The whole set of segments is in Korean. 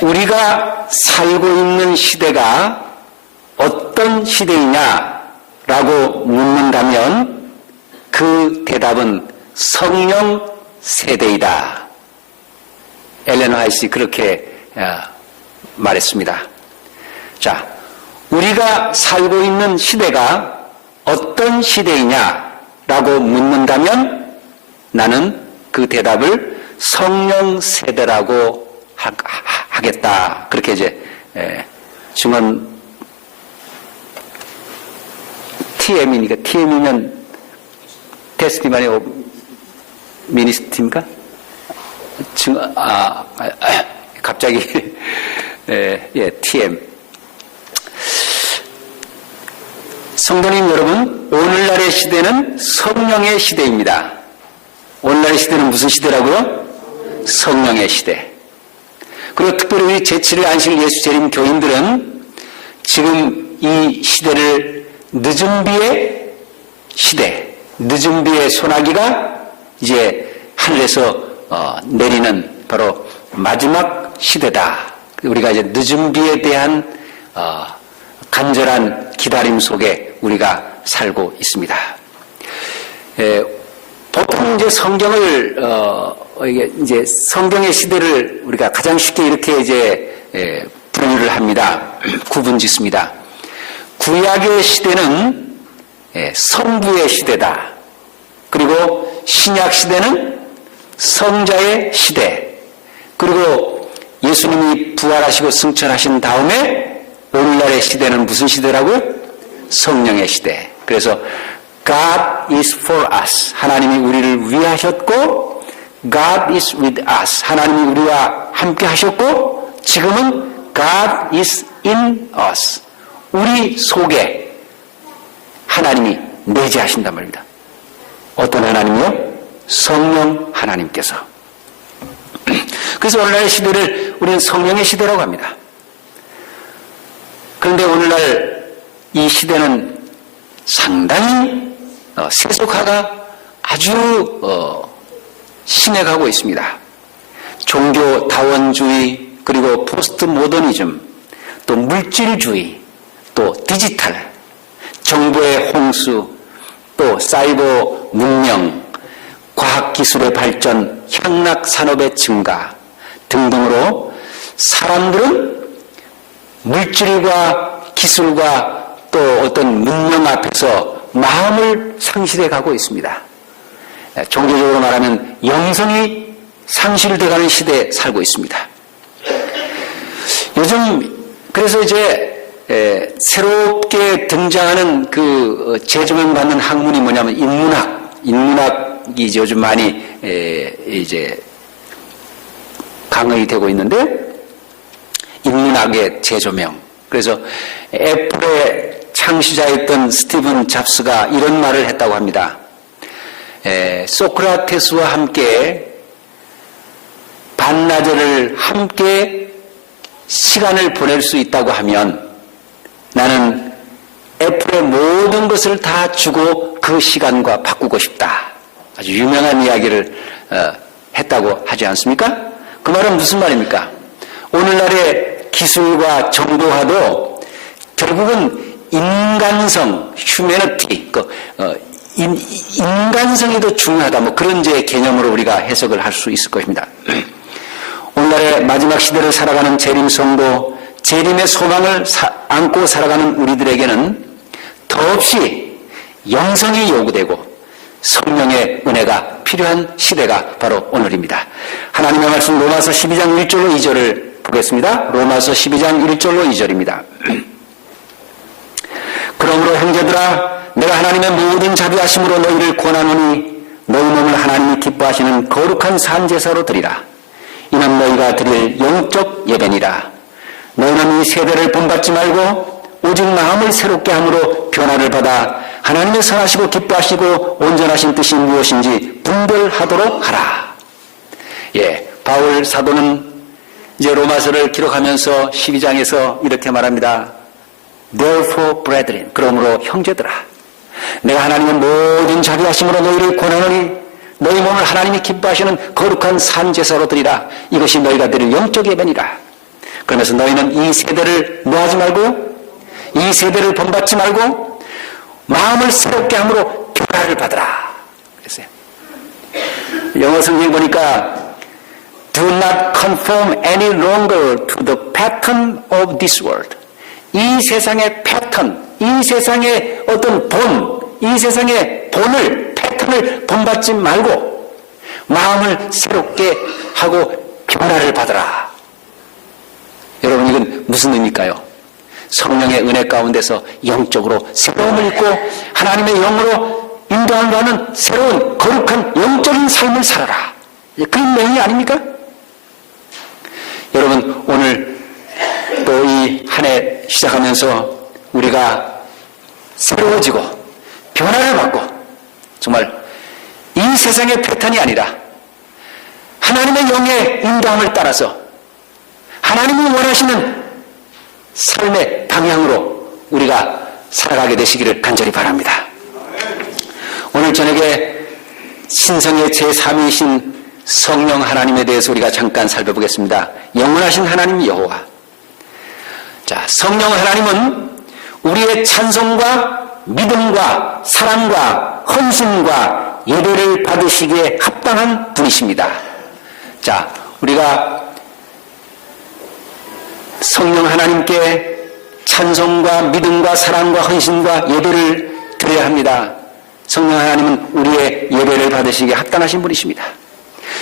우리가 살고 있는 시대가 어떤 시대이냐라고 묻는다면 그 대답은 성령 세대이다. 엘렌 화이트가 그렇게 말했습니다. 자, 우리가 살고 있는 시대가 어떤 시대이냐라고 묻는다면 나는 그 대답을 성령 세대라고 하겠다. 그렇게 이제 중원 TM이니까 TM이면 테스티마니 미니스트입니까? 갑자기 TM. 성도님 여러분, 오늘날의 시대는 성령의 시대입니다. 오늘날의 시대는 무슨 시대라고요? 성령의 시대. 그리고 특별히 우리 제7일 안식 예수 재림 교인들은 지금 이 시대를 늦은 비의 시대, 늦은 비의 소나기가 이제 하늘에서 내리는 바로 마지막 시대다. 우리가 이제 늦은 비에 대한 간절한 기다림 속에 우리가 살고 있습니다. 보통 이제 성경을 이게 이제 성경의 시대를 우리가 가장 쉽게 이렇게 이제 분류를 합니다. 구분짓습니다. 구약의 시대는 성부의 시대다. 그리고 신약 시대는 성자의 시대. 그리고 예수님이 부활하시고 승천하신 다음에 오늘날의 시대는 무슨 시대라고요? 성령의 시대. 그래서 God is for us. 하나님이 우리를 위하셨고 God is with us. 하나님이 우리와 함께 하셨고 지금은 God is in us. 우리 속에 하나님이 내재하신단 말입니다. 어떤 하나님이요? 성령 하나님께서. 그래서 오늘날의 시대를 우리는 성령의 시대라고 합니다. 그런데 오늘날 이 시대는 상당히 세속화가 아주 심해가고 있습니다. 종교 다원주의, 그리고 포스트 모더니즘, 또 물질주의, 또 디지털, 정보의 홍수, 또 사이버 문명, 과학기술의 발전, 향락산업의 증가 등등으로 사람들은 물질과 기술과 또 어떤 문명 앞에서 마음을 상실해 가고 있습니다. 종교적으로 말하면 영성이 상실돼가는 시대에 살고 있습니다. 요즘 그래서 이제 새롭게 등장하는 그 재조명 받는 학문이 뭐냐면 인문학이 이제 요즘 많이 이제 강의되고 있는데 인문학의 재조명. 그래서 애플의 창시자였던 스티븐 잡스가 이런 말을 했다고 합니다. 소크라테스와 함께 반나절을 함께 시간을 보낼 수 있다고 하면 나는 애플의 모든 것을 다 주고 그 시간과 바꾸고 싶다. 아주 유명한 이야기를 했다고 하지 않습니까? 그 말은 무슨 말입니까? 오늘날의 기술과 정보화도 결국은 인간성, 휴머니티, 인간성이 더 중요하다. 뭐 그런 이제 개념으로 우리가 해석을 할 수 있을 것입니다. 오늘날의 마지막 시대를 살아가는 재림 성도, 재림의 소망을 안고 살아가는 우리들에게는 더없이 영성이 요구되고 성령의 은혜가 필요한 시대가 바로 오늘입니다. 하나님의 말씀 로마서 12장 1절로 2절을 보겠습니다. 로마서 12장 1절로 2절입니다. 그러므로 형제들아, 내가 하나님의 모든 자비하심으로 너희를 권하노니 너희 몸을 하나님이 기뻐하시는 거룩한 산제사로 드리라. 이는 너희가 드릴 영적 예배니라. 너희는 이 세대를 본받지 말고 오직 마음을 새롭게 함으로 변화를 받아 하나님의 선하시고 기뻐하시고 온전하신 뜻이 무엇인지 분별하도록 하라. 바울 사도는 이제 로마서를 기록하면서 12장에서 이렇게 말합니다. Therefore, brethren, 그러므로 형제들아, 내가 하나님의 모든 자비하심으로 너희를 권하노니 너희 몸을 하나님이 기뻐하시는 거룩한 산제사로 드리라. 이것이 너희가 드릴 영적 예배니라. 그러면서 너희는 이 세대를 뭐하지 말고요? 이 세대를 본받지 말고 마음을 새롭게 함으로 변화를 받으라. 그랬어요. 영어 성경 보니까 Do not conform any longer to the pattern of this world. 이 세상의 패턴, 이 세상의 어떤 이 세상의 패턴을 본받지 말고 마음을 새롭게 하고 변화를 받으라. 여러분, 이건 무슨 의미일까요? 성령의 은혜 가운데서 영적으로 새로움을 입고 하나님의 영으로 인도함을 받는 새로운 거룩한 영적인 삶을 살아라. 그런 내용이 아닙니까? 여러분, 오늘 또 이 한 해 시작하면서 우리가 새로워지고 변화를 받고 정말 이 세상의 패턴이 아니라 하나님의 영의 인도함을 따라서 하나님이 원하시는 삶의 방향으로 우리가 살아가게 되시기를 간절히 바랍니다. 오늘 저녁에 신성의 제3위이신 성령 하나님에 대해서 우리가 잠깐 살펴보겠습니다. 영원하신 하나님 여호와. 자, 성령 하나님은 우리의 찬송과 믿음과 사랑과 헌신과 예배를 받으시기에 합당한 분이십니다. 자, 우리가 성령 하나님께 찬송과 믿음과 사랑과 헌신과 예배를 드려야 합니다. 성령 하나님은 우리의 예배를 받으시기에 합당하신 분이십니다.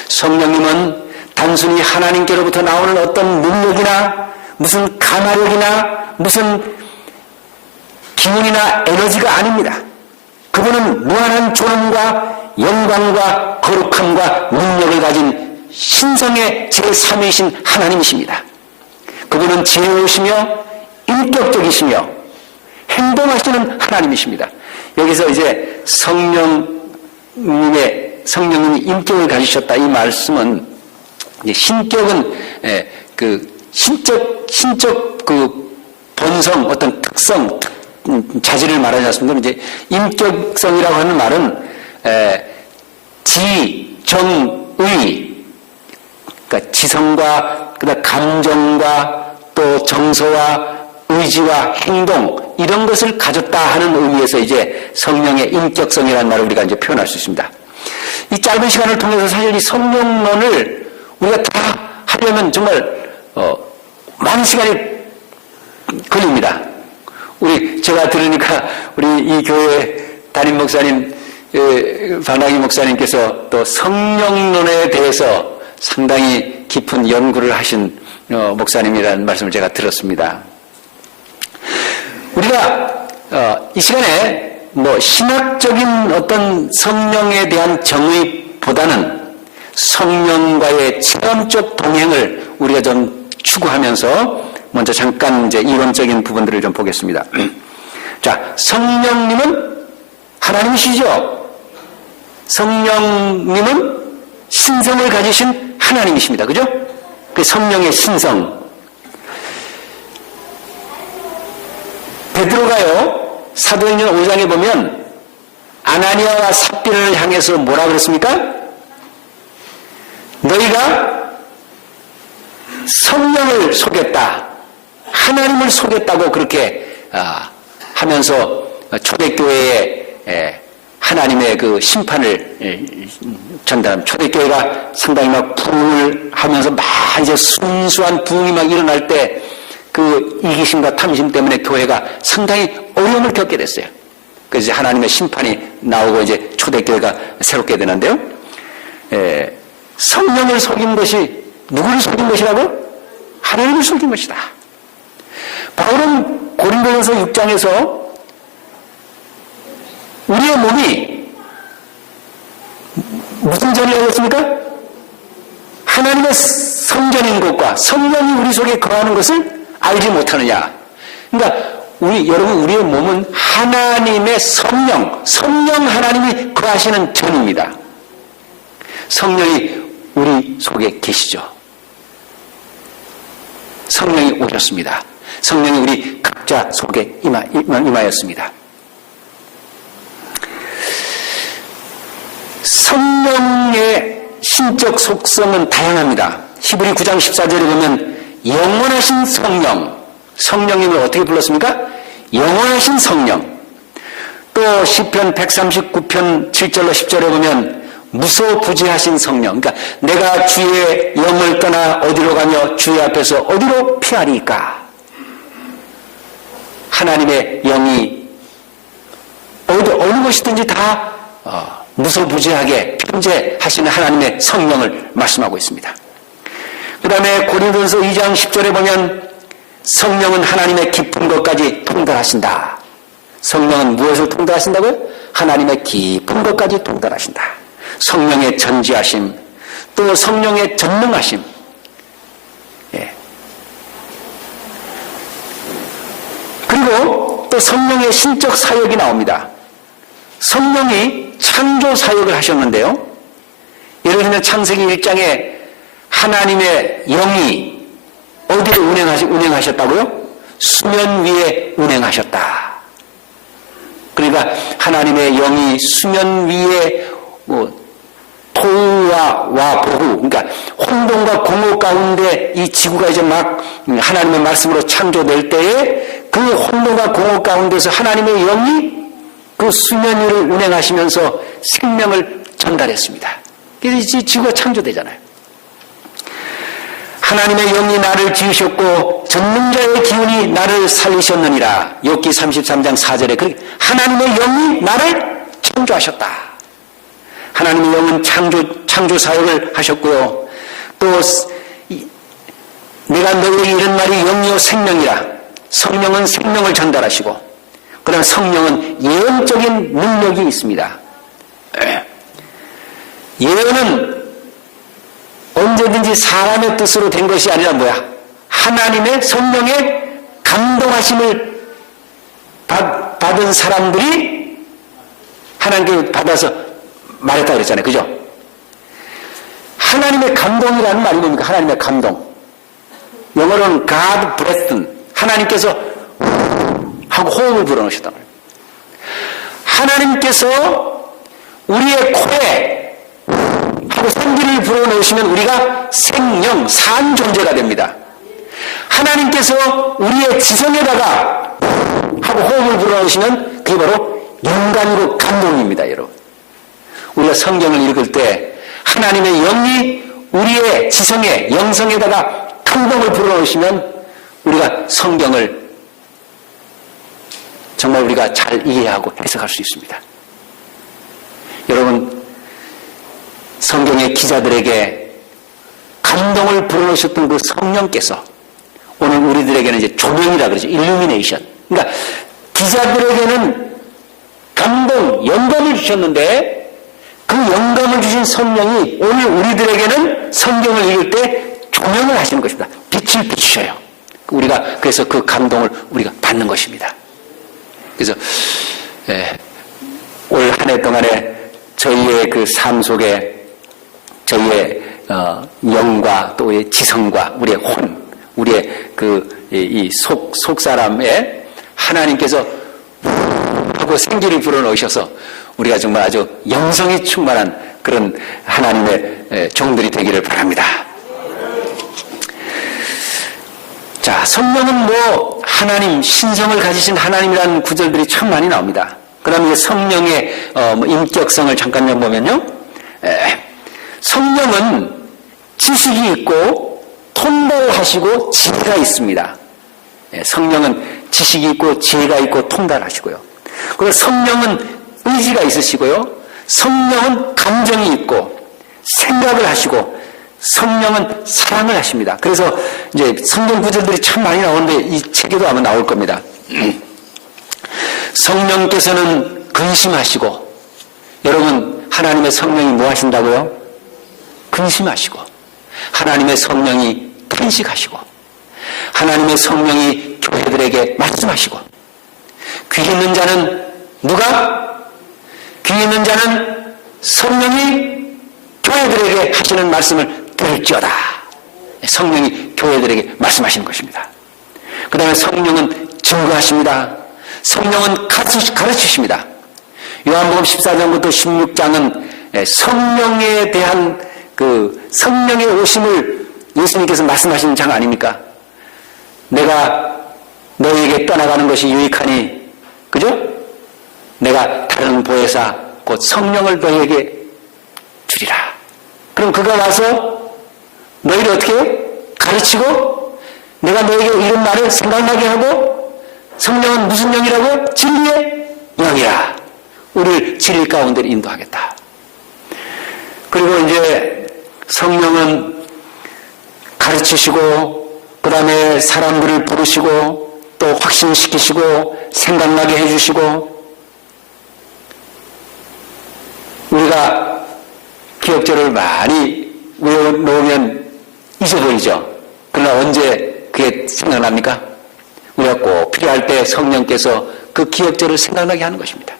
성령님은 단순히 하나님께로부터 나오는 어떤 능력이나 무슨 감화력이나 무슨 기운이나 에너지가 아닙니다. 그분은 무한한 존엄과 영광과 거룩함과 능력을 가진 신성의 제3위이신 하나님이십니다. 그분은 지혜로우시며 인격적이시며 행동하시는 하나님이십니다. 여기서 이제 성령님이 인격을 가지셨다 이 말씀은 이제 신격은 신적 그 본성 어떤 특성 자질을 말하지 않습니까? 이제 인격성이라고 하는 말은 지정의 그러니까 지성과 그다음 감정과 또 정서와 의지와 행동 이런 것을 가졌다 하는 의미에서 이제 성령의 인격성이라는 말을 우리가 이제 표현할 수 있습니다. 이 짧은 시간을 통해서 사실 이 성령론을 우리가 다 하려면 정말 많은 시간이 걸립니다. 제가 들으니까 우리 이 교회 담임 목사님 반학이 목사님께서 또 성령론에 대해서 상당히 깊은 연구를 하신 목사님이라는 말씀을 제가 들었습니다. 우리가 이 시간에 신학적인 어떤 성령에 대한 정의보다는 성령과의 체험적 동행을 우리가 좀 추구하면서 먼저 잠깐 이제 이론적인 부분들을 좀 보겠습니다. 자, 성령님은 하나님이시죠? 성령님은 신성을 가지신 하나님이십니다. 그죠? 그 성령의 신성. 베드로가요, 사도행전 5장에 보면 아나니아와 삽비라를 향해서 뭐라 그랬습니까? 너희가 성령을 속였다. 하나님을 속였다고 그렇게 하면서 초대교회에 하나님의 그 심판을 전달합니다. 초대교회가 상당히 막 부흥을 하면서 막 이제 순수한 부흥이 막 일어날 때 그 이기심과 탐심 때문에 교회가 상당히 어려움을 겪게 됐어요. 그래서 이제 하나님의 심판이 나오고 이제 초대교회가 새롭게 되는데요. 성령을 속인 것이 누구를 속인 것이라고? 하나님을 속인 것이다. 바울은 고린도전서 6장에서 우리의 몸이 무슨 전이라고 했습니까? 하나님의 성전인 것과 성령이 우리 속에 거하는 것을 알지 못하느냐. 그러니까 여러분 우리의 몸은 하나님의 성령 하나님이 거하시는 전입니다. 성령이 우리 속에 계시죠. 성령이 오셨습니다. 성령이 우리 각자 속에 임하였습니다. 성령의 신적 속성은 다양합니다. 히브리 9장 14절에 보면 영원하신 성령님을 어떻게 불렀습니까? 영원하신 성령. 또 시편 139편 7절로 10절에 보면 무소부지하신 성령. 그러니까 내가 주의 영을 떠나 어디로 가며 주의 앞에서 어디로 피하리까? 하나님의 영이 어느 것이든지 다 무소부지하게 편재하시는 하나님의 성령을 말씀하고 있습니다. 그 다음에 고린도전서 2장 10절에 보면 성령은 하나님의 깊은 것까지 통달하신다. 성령은 무엇을 통달하신다고요? 하나님의 깊은 것까지 통달하신다. 성령의 전지하심, 또 성령의 전능하심. 예. 그리고 또 성령의 신적 사역이 나옵니다. 성령이 창조 사역을 하셨는데요. 예를 들면 창세기 1장에 하나님의 영이 어디로 운행하셨다고요? 수면 위에 운행하셨다. 그러니까 하나님의 영이 수면 위에 토우와 보후, 그러니까 혼돈과 공허 가운데 이 지구가 이제 막 하나님의 말씀으로 창조될 때에 그 혼돈과 공허 가운데서 하나님의 영이 그 수면 위를 운행하시면서 생명을 전달했습니다. 그래서 이제 지구가 창조되잖아요. 하나님의 영이 나를 지으셨고 전능자의 기운이 나를 살리셨느니라. 욥기 33장 4절에 하나님의 영이 나를 창조하셨다. 하나님의 영은 창조 사역을 하셨고요. 또 내가 너희에게 이런 말이 영이요 생명이라. 성령은 생명을 전달하시고, 그다음 성령은 예언적인 능력이 있습니다. 예언은 언제든지 사람의 뜻으로 된 것이 아니라 뭐야? 하나님의 성령의 감동하심을 받은 사람들이 하나님께 받아서 말했다 그랬잖아요. 그죠? 하나님의 감동이라는 말이 뭡니까? 하나님의 감동. 영어로는 God breathed. 하나님께서 하고 호흡을 불어넣으셨단 말이에요. 하나님께서 우리의 코에 하고 생기를 불어넣으시면 우리가 생명, 산 존재가 됩니다. 하나님께서 우리의 지성에다가 하고 호흡을 불어넣으시면 그게 바로 영감이고 감동입니다, 여러분. 우리가 성경을 읽을 때 하나님의 영이 우리의 지성에, 영성에다가 감동을 불어넣으시면 우리가 성경을 정말 우리가 잘 이해하고 해석할 수 있습니다. 여러분, 성경의 기자들에게 감동을 불어넣으셨던 그 성령께서 오늘 우리들에게는 이제 조명이라 그러죠. 일루미네이션. 그러니까 기자들에게는 감동, 영감을 주셨는데 그 영감을 주신 성령이 오늘 우리들에게는 성경을 읽을 때 조명을 하시는 것입니다. 빛을 비추셔요. 우리가 그래서 그 감동을 우리가 받는 것입니다. 그래서 올 한 해 동안에 저희의 그 삶 속에 저희의 영과 또 우리의 지성과 우리의 혼, 우리의 이 속 사람에 하나님께서 하고 생기를 불어넣으셔서 우리가 정말 아주 영성이 충만한 그런 하나님의 종들이 되기를 바랍니다. 자, 성령은 뭐 하나님, 신성을 가지신 하나님이라는 구절들이 참 많이 나옵니다. 그 다음에 성령의 인격성을 잠깐 보면요. 성령은 지식이 있고 통달하시고 지혜가 있습니다. 성령은 지식이 있고 지혜가 있고 통달하시고요. 그리고 성령은 의지가 있으시고요. 성령은 감정이 있고 생각을 하시고 성령은 사랑을 하십니다. 그래서 이제 성경 구절들이 참 많이 나오는데 이 책에도 아마 나올 겁니다. 성령께서는 근심하시고, 여러분 하나님의 성령이 뭐 하신다고요? 근심하시고, 하나님의 성령이 탄식하시고, 하나님의 성령이 교회들에게 말씀하시고, 귀 있는 자는 누가? 귀 있는 자는 성령이 교회들에게 하시는 말씀을 들을지어다. 성령이 교회들에게 말씀하시는 것입니다. 그 다음에 성령은 증거하십니다. 성령은 가르치십니다. 요한복음 14장부터 16장은 성령에 대한 그 성령의 오심을 예수님께서 말씀하시는 장 아닙니까? 내가 너희에게 떠나가는 것이 유익하니, 그죠? 내가 다른 보혜사 곧 성령을 너희에게 주리라. 그럼 그가 와서 너희를 어떻게 해요? 가르치고 내가 너희에게 이런 말을 생각나게 하고, 성령은 무슨 영이라고? 진리의 영이라. 우리를 진리 가운데 인도하겠다. 그리고 이제 성령은 가르치시고 그 다음에 사람들을 부르시고 또 확신시키시고 생각나게 해주시고, 우리가 기억절을 많이 외워놓으면 잊어버리죠. 그러나 언제 그게 생각납니까? 우리가 꼭 필요할 때 성령께서 그 기억절을 생각나게 하는 것입니다.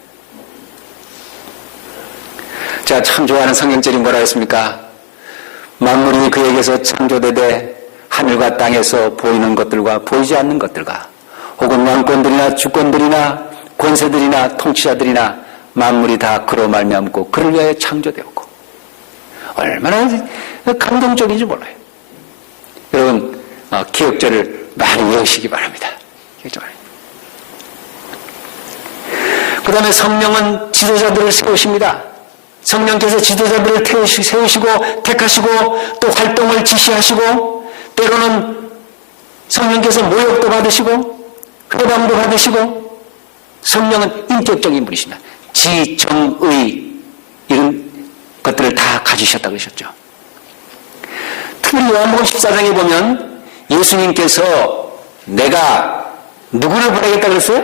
제가 참 좋아하는 성경절이 뭐라 했습니까? 만물이 그에게서 창조되되 하늘과 땅에서 보이는 것들과 보이지 않는 것들과 혹은 왕권들이나 주권들이나 권세들이나 통치자들이나 만물이 다 그로 말미암고 그를 위하여 창조되었고. 얼마나 감동적인지 몰라요. 여러분 기억절을 많이 외우시기 바랍니다. 그 다음에 성령은 지도자들을 세우십니다. 성령께서 지도자들을 세우시고 택하시고 또 활동을 지시하시고, 때로는 성령께서 모욕도 받으시고 회방도 받으시고. 성령은 인격적인 분이십니다. 지, 정, 의 이런 것들을 다 가지셨다고 그러셨죠. 특히 요한복음 14장에 보면 예수님께서 내가 누구를 보내겠다 그랬어요?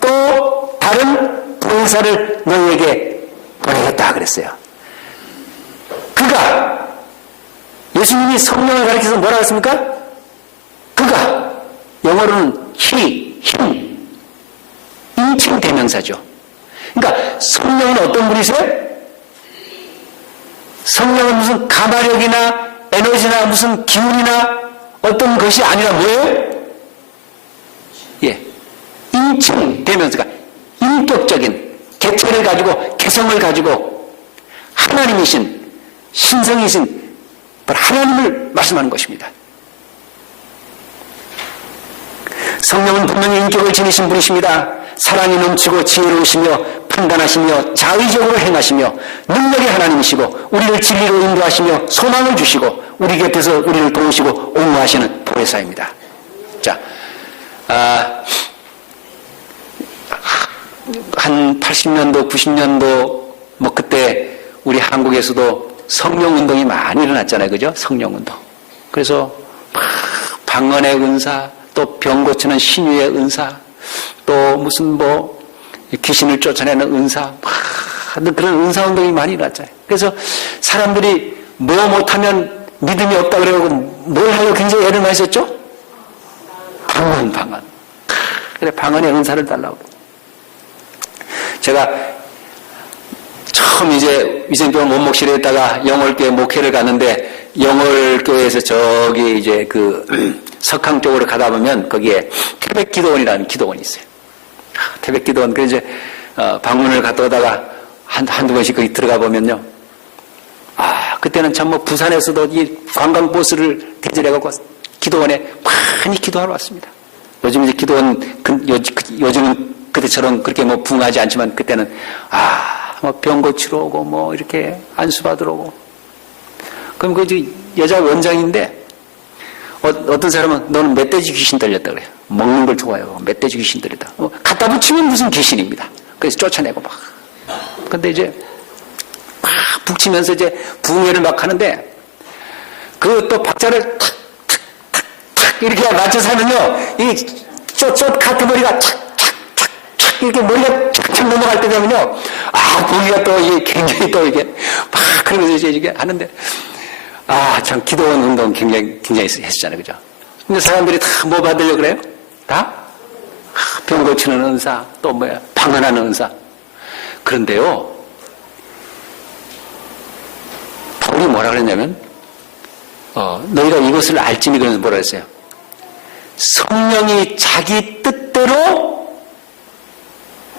또 다른 보혜사를 너희에게 보내겠다 그랬어요. 그가, 예수님이 성령을 가리켜서 뭐라 했습니까? 그가, 영어로는 him, 인칭 대명사죠. 그러니까 성령은 어떤 분이세요? 성령은 무슨 가마력이나 에너지나 무슨 기운이나 어떤 것이 아니라 뭐예요? 인칭 대명사가 인격적인 개체를 가지고 개성을 가지고 하나님이신 신성이신 하나님을 말씀하는 것입니다. 성령은 분명히 인격을 지니신 분이십니다. 사랑이 넘치고 지혜로우시며 판단하시며 자의적으로 행하시며 능력의 하나님이시고 우리를 진리로 인도하시며 소망을 주시고 우리 곁에서 우리를 도우시고 옹호하시는 보혜사입니다. 자, 한 80년도, 90년도 뭐 그때 우리 한국에서도 성령운동이 많이 일어났잖아요. 그죠? 성령운동. 그래서 막 방언의 은사, 또 병 고치는 신유의 은사, 또 무슨 뭐 귀신을 쫓아내는 은사, 막 그런 은사운동이 많이 일어났잖아요. 그래서 사람들이 뭐 못하면 믿음이 없다 그래고 뭘 하려고 굉장히 애를 많이 썼죠? 방언. 그래, 방언의 은사를 달라고. 제가 처음 이제 위생병원 원목실에 있다가 영월교회 목회를 가는데, 영월교회에서 저기 이제 그 석항 쪽으로 가다 보면 거기에 태백기도원이라는 기도원이 있어요. 태백기도원. 그래서 이제 방문을 갔다 오다가 한두 번씩 거기 들어가 보면요. 그때는 참 뭐 부산에서도 이 관광버스를 대절해갖고 기도원에 많이 기도하러 왔습니다. 요즘 이제 기도원, 요즘은 그때처럼 그렇게 뭐 붕하지 않지만 그때는 뭐 병 고치러 오고 뭐 이렇게 안수 받으러 오고. 그럼 그 여자 원장인데 어떤 사람은 너는 멧돼지 귀신 들렸다 그래요. 먹는 걸 좋아해요. 멧돼지 귀신 들렸다. 갖다 붙이면 무슨 귀신입니다. 그래서 쫓아내고 막. 근데 이제 막 북치면서 이제 붕해를 막 하는데 그 또 박자를 탁 이렇게 맞춰서 하면요. 이 쫓 카트머리가 탁 이렇게 머리가 착착 넘어갈 때 되면요. 보기가 또 이게 굉장히 또 이게 막 그러면서 이제 하는데, 참 기도원 운동 굉장히 했었잖아요. 그죠? 근데 사람들이 다 뭐 받으려고 그래요? 다? 병 고치는 은사, 또 뭐야, 방언하는 은사. 그런데요, 바울이 뭐라 그랬냐면, 너희가 이것을 알지니 그러면서 뭐라 했어요? 성령이 자기 뜻대로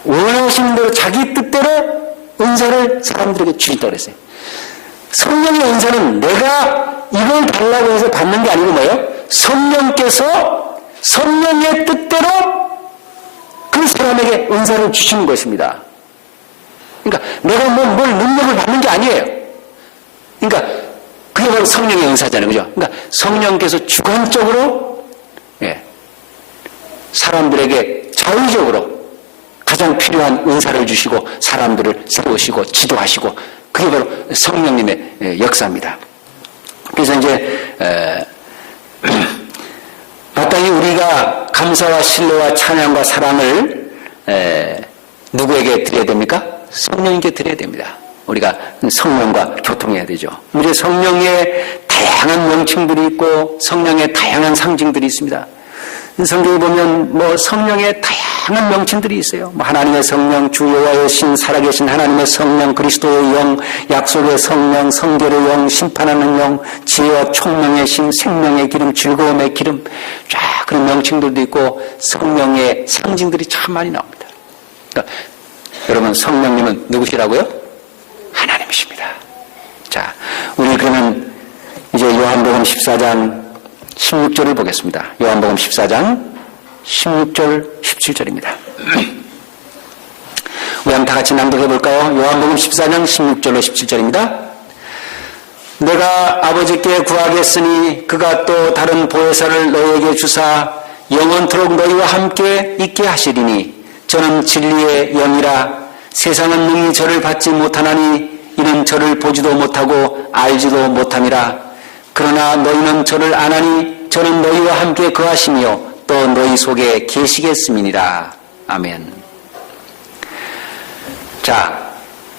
원하시는 대로 자기 뜻대로 은사를 사람들에게 주신다고 그랬어요. 성령의 은사는 내가 이걸 달라고 해서 받는 게 아니고 뭐예요? 성령께서 성령의 뜻대로 그 사람에게 은사를 주시는 것입니다. 그러니까 내가 뭘 능력을 받는 게 아니에요. 그러니까 그게 바로 성령의 은사잖아요. 그죠? 그러니까 성령께서 주관적으로 사람들에게 자의적으로 가장 필요한 은사를 주시고 사람들을 세우시고 지도하시고 그게 바로 성령님의 역사입니다. 그래서 이제 마땅히 우리가 감사와 신뢰와 찬양과 사랑을 누구에게 드려야 됩니까? 성령님께 드려야 됩니다. 우리가 성령과 교통해야 되죠. 우리 성령의 다양한 명칭들이 있고 성령의 다양한 상징들이 있습니다. 성경에 보면 성령의 다양한 명칭들이 있어요. 하나님의 성령, 주 여호와의 신, 살아계신 하나님의 성령, 그리스도의 영, 약속의 성령, 성결의 영, 심판하는 영, 지혜와 총명의 신, 생명의 기름, 즐거움의 기름, 쫙 그런 명칭들도 있고 성령의 상징들이 참 많이 나옵니다. 그러니까 여러분 성령님은 누구시라고요? 하나님이십니다. 자, 우리 그러면 이제 요한복음 14장 16절을 보겠습니다. 요한복음 14장 16절 17절입니다. 우리 한번 다 같이 낭독해 볼까요? 요한복음 14장 16절로 17절입니다. 내가 아버지께 구하겠으니 그가 또 다른 보혜사를 너희에게 주사 영원토록 너희와 함께 있게 하시리니 저는 진리의 영이라 세상은 능히 저를 받지 못하나니 이는 저를 보지도 못하고 알지도 못함이라. 그러나 너희는 저를 아나니 저는 너희와 함께 거하시며 또 너희 속에 계시겠음이니라. 아멘. 자,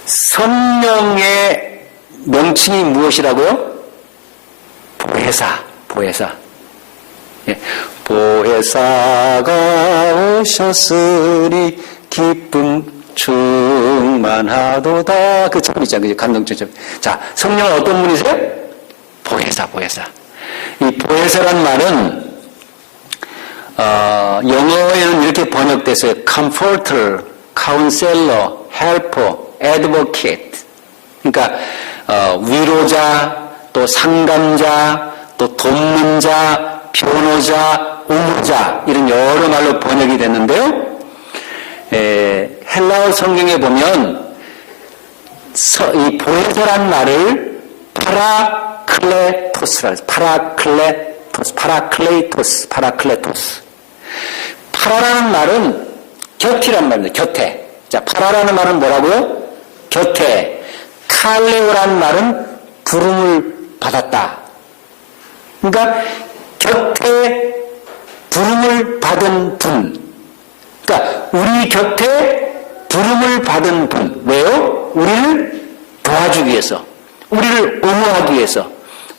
성령의 명칭이 무엇이라고요? 보혜사. 예. 보혜사가 오셨으니 기쁨 충만하도다. 그 참 있잖아요. 감동처럼. 자, 성령은 어떤 분이세요? 보혜사. 이 보혜사란 말은 영어에는 이렇게 번역됐어요. comforter, counselor, helper, advocate. 그러니까 위로자, 또 상담자, 또 돕는 자, 변호자, 의무자 이런 여러 말로 번역이 됐는데요. 헬라어 성경에 보면 이 보혜사란 말을 파라클레토스. 파라라는 말은 곁이란 말입니다. 곁에. 자, 파라라는 말은 뭐라고요? 곁에. 칼레오라는 말은 부름을 받았다. 그러니까 곁에 부름을 받은 분. 그러니까 우리 곁에 부름을 받은 분. 왜요? 우리를 도와주기 위해서. 우리를 옹호하기 위해서,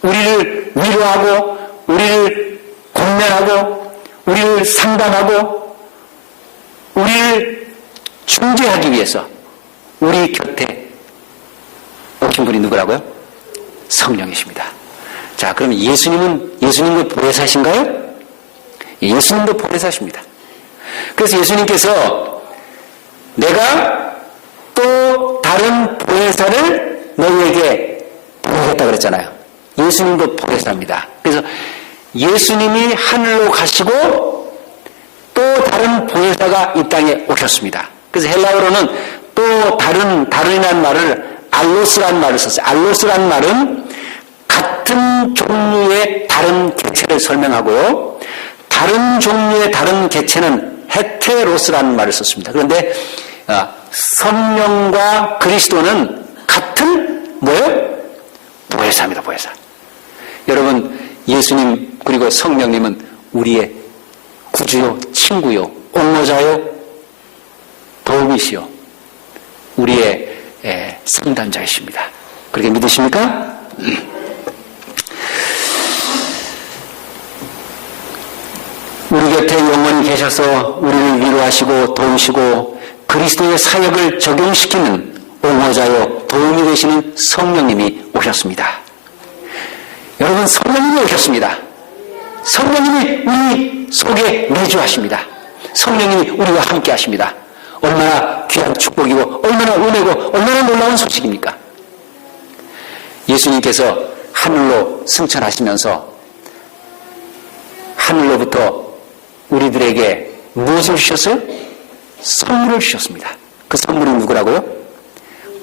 우리를 위로하고, 우리를 권면하고, 우리를 상담하고, 우리를 중재하기 위해서 우리 곁에 오신 분이 누구라고요? 성령이십니다. 자, 그럼 예수님도 보혜사신가요? 예수님도 보혜사십니다. 그래서 예수님께서 내가 또 다른 보혜사를 너희에게 보내겠다 그랬잖아요. 예수님도 보혜사입니다. 그래서 예수님이 하늘로 가시고 또 다른 보혜사가 이 땅에 오셨습니다. 그래서 헬라어로는 또 다른이라는 말을 알로스라는 말을 썼어요. 알로스라는 말은 같은 종류의 다른 개체를 설명하고요. 다른 종류의 다른 개체는 헤테로스라는 말을 썼습니다. 그런데 성령과 그리스도는 같은 뭐예요? 보혜사입니다. 보혜사. 여러분 예수님 그리고 성령님은 우리의 구주요, 친구요, 옹호자요, 도움이시요, 우리의 상담자이십니다. 그렇게 믿으십니까? 우리 곁에 영원히 계셔서 우리를 위로하시고 도우시고 그리스도의 사역을 적용시키는 옹호자요 도움이 되시는 성령님이 오셨습니다. 여러분 성령님이 오셨습니다. 성령님이 우리 속에 내주하십니다. 성령님이 우리와 함께 하십니다. 얼마나 귀한 축복이고 얼마나 은혜고 얼마나 놀라운 소식입니까? 예수님께서 하늘로 승천하시면서 하늘로부터 우리들에게 무엇을 주셨어요? 선물을 주셨습니다. 그 선물이 누구라고요?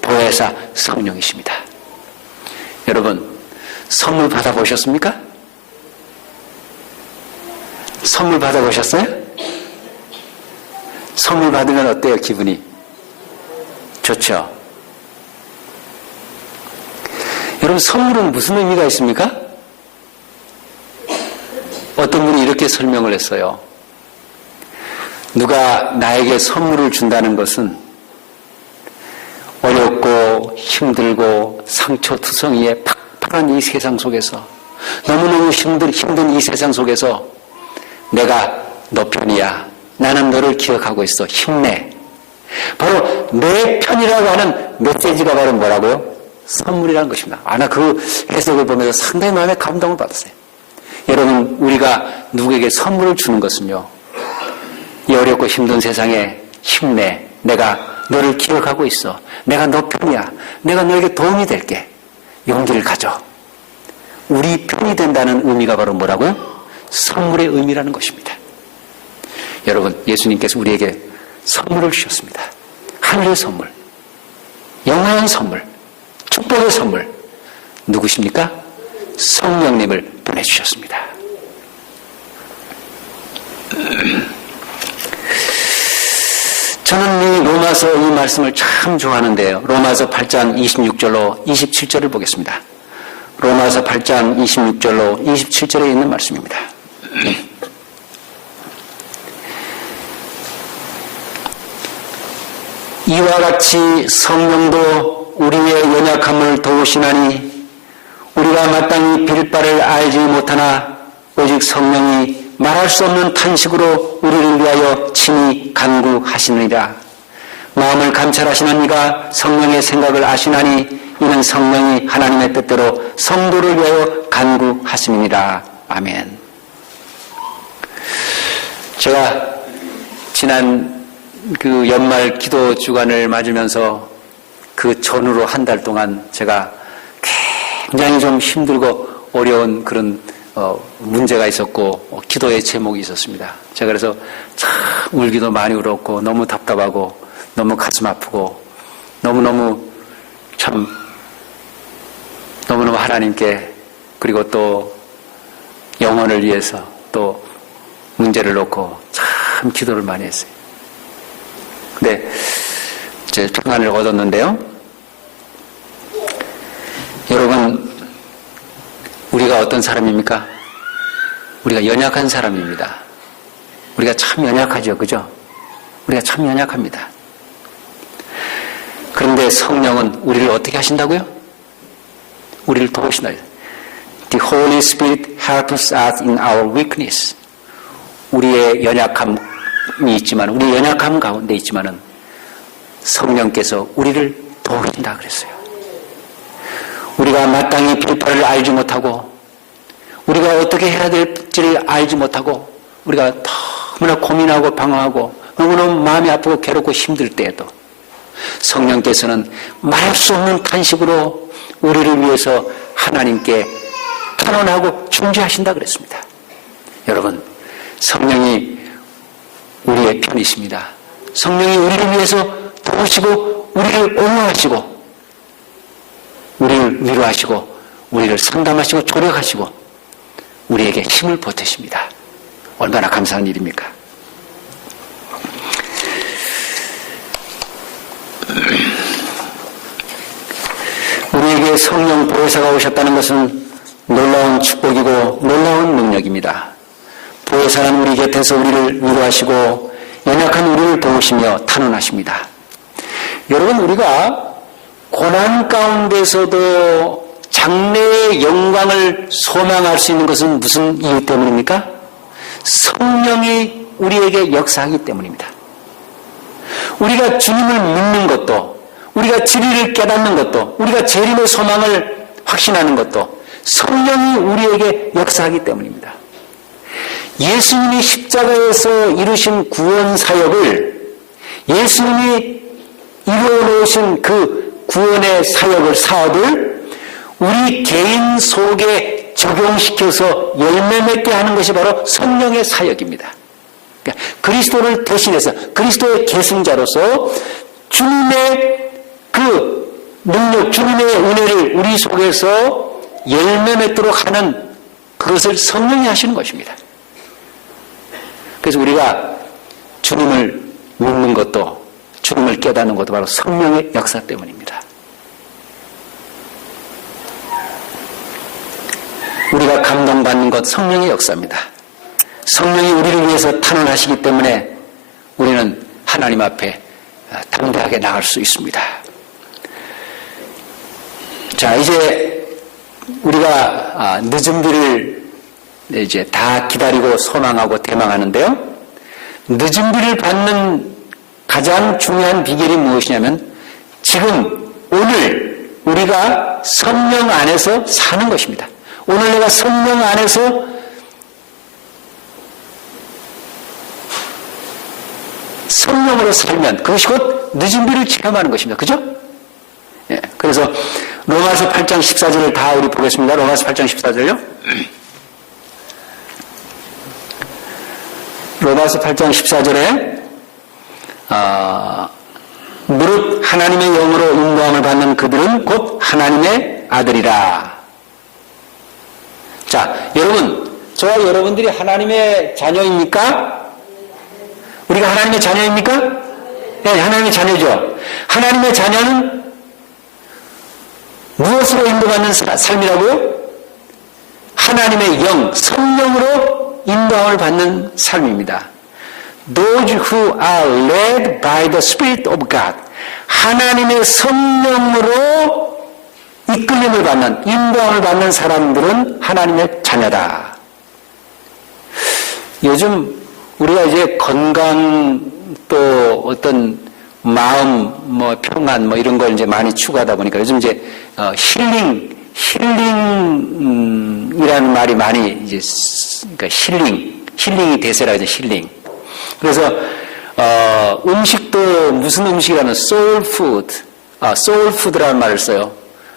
보혜사 성령이십니다. 여러분, 선물 받아보셨습니까? 선물 받아보셨어요? 선물 받으면 어때요, 기분이? 좋죠? 여러분, 선물은 무슨 의미가 있습니까? 어떤 분이 이렇게 설명을 했어요. 누가 나에게 선물을 준다는 것은 어렵고 힘들고 상처투성이에 팍팍한 이 세상 속에서 너무너무 힘든 이 세상 속에서 내가 너 편이야. 나는 너를 기억하고 있어. 힘내. 바로 내 편이라고 하는 메시지가 바로 뭐라고요? 선물이라는 것입니다. 나 그 해석을 보면서 상당히 마음에 감동을 받았어요. 여러분, 우리가 누구에게 선물을 주는 것은요, 이 어렵고 힘든 세상에 힘내. 내가 너를 기억하고 있어. 내가 너 편이야. 내가 너에게 도움이 될게. 용기를 가져. 우리 편이 된다는 의미가 바로 뭐라고요? 선물의 의미라는 것입니다. 여러분, 예수님께서 우리에게 선물을 주셨습니다. 하늘의 선물, 영원한 선물, 축복의 선물. 누구십니까? 성령님을 보내주셨습니다. 저는 이 로마서 이 말씀을 참 좋아하는데요. 로마서 8장 26절로 27절을 보겠습니다. 로마서 8장 26절로 27절에 있는 말씀입니다. 이와 같이 성령도 우리의 연약함을 도우시나니 우리가 마땅히 빌 바를 알지 못하나 오직 성령이 말할 수 없는 탄식으로 우리를 위하여 친히 간구하시느니라. 마음을 감찰하시는 이가 성령의 생각을 아시나니 이는 성령이 하나님의 뜻대로 성도를 위하여 간구하심이니라. 아멘. 제가 지난 그 연말 기도 주간을 맞으면서 그 전후로 한 달 동안 제가 굉장히 좀 힘들고 어려운 그런 문제가 있었고 기도의 제목이 있었습니다. 제가 그래서 참 울기도 많이 울었고 너무 답답하고 너무 가슴 아프고 너무너무 하나님께 그리고 또 영혼을 위해서 또 문제를 놓고 참 기도를 많이 했어요. 근데 이제 평안을 얻었는데요. 여러분, 우리가 어떤 사람입니까? 우리가 연약한 사람입니다. 우리가 참 연약하죠, 그죠? 우리가 참 연약합니다. 그런데 성령은 우리를 어떻게 하신다고요? 우리를 도우신다. The Holy Spirit helps us in our weakness. 우리의 연약함이 있지만, 우리의 연약함 가운데 있지만은 성령께서 우리를 도우신다 그랬어요. 우리가 마땅히 빌 바를 알지 못하고, 우리가 어떻게 해야 될지를 알지 못하고, 우리가 너무나 고민하고 방황하고, 너무너무 마음이 아프고 괴롭고 힘들 때에도 성령께서는 말할 수 없는 탄식으로 우리를 위해서 하나님께 탄원하고 중재하신다 그랬습니다. 여러분, 성령이 우리의 편이십니다. 성령이 우리를 위해서 도우시고 우리를 옹호하시고 우리를 위로하시고 우리를 상담하시고 조력하시고 우리에게 힘을 보태십니다. 얼마나 감사한 일입니까? 우리에게 성령 보혜사가 오셨다는 것은 놀라운 축복이고 놀라운 능력입니다. 보혜사는 우리 곁에서 우리를 위로하시고 연약한 우리를 도우시며 탄원하십니다. 여러분, 우리가 고난 가운데서도 장래의 영광을 소망할 수 있는 것은 무슨 이유 때문입니까? 성령이 우리에게 역사하기 때문입니다. 우리가 주님을 믿는 것도, 우리가 진리를 깨닫는 것도, 우리가 재림의 소망을 확신하는 것도 성령이 우리에게 역사하기 때문입니다. 예수님이 십자가에서 이루신 구원 사역을 예수님이 이루어놓으신 그 구원의 사역을 우리 개인 속에 적용시켜서 열매 맺게 하는 것이 바로 성령의 사역입니다. 그러니까 그리스도를 대신해서 그리스도의 계승자로서 주님의 그 능력, 주님의 은혜를 우리 속에서 열매 맺도록 하는 그것을 성령이 하시는 것입니다. 그래서 우리가 주님을 믿는 것도 주님을 깨닫는 것도 바로 성령의 역사 때문입니다. 우리가 감동받는 것 성령의 역사입니다. 성령이 우리를 위해서 탄원하시기 때문에 우리는 하나님 앞에 담대하게 나갈 수 있습니다. 자, 이제 우리가 늦은 비를 이제 다 기다리고 소망하고 대망하는데요. 늦은 비를 받는 가장 중요한 비결이 무엇이냐면 지금 오늘 우리가 성령 안에서 사는 것입니다. 오늘 내가 성령 안에서 성령으로 살면 그것이 곧 늦은 비를 체험하는 것입니다. 그죠? 예, 그래서 로마서 8장 14절을 다 우리 보겠습니다. 로마서 8장 14절요. 로마서 8장 14절에 무릇 하나님의 영으로 인도함을 받는 그들은 곧 하나님의 아들이라. 자, 여러분, 저와 여러분들이 하나님의 자녀입니까? 우리가 하나님의 자녀입니까? 네, 하나님의 자녀죠. 하나님의 자녀는 무엇으로 인도받는 삶이라고요? 하나님의 영, 성령으로 인도함을 받는 삶입니다. Those who are led by the Spirit of God. 하나님의 성령으로 이끌림을 받는, 인도함을 받는 사람들은 하나님의 자녀다. 요즘 우리가 이제 건강 또 어떤 마음, 평안, 이런 걸 이제 많이 추구하다 보니까 요즘 이제, 힐링이라는 말이 많이 이제, 그러니까 힐링이 대세라 하죠, 힐링. 그래서, 음식도 무슨 음식이라면 soul food라는 말을 써요.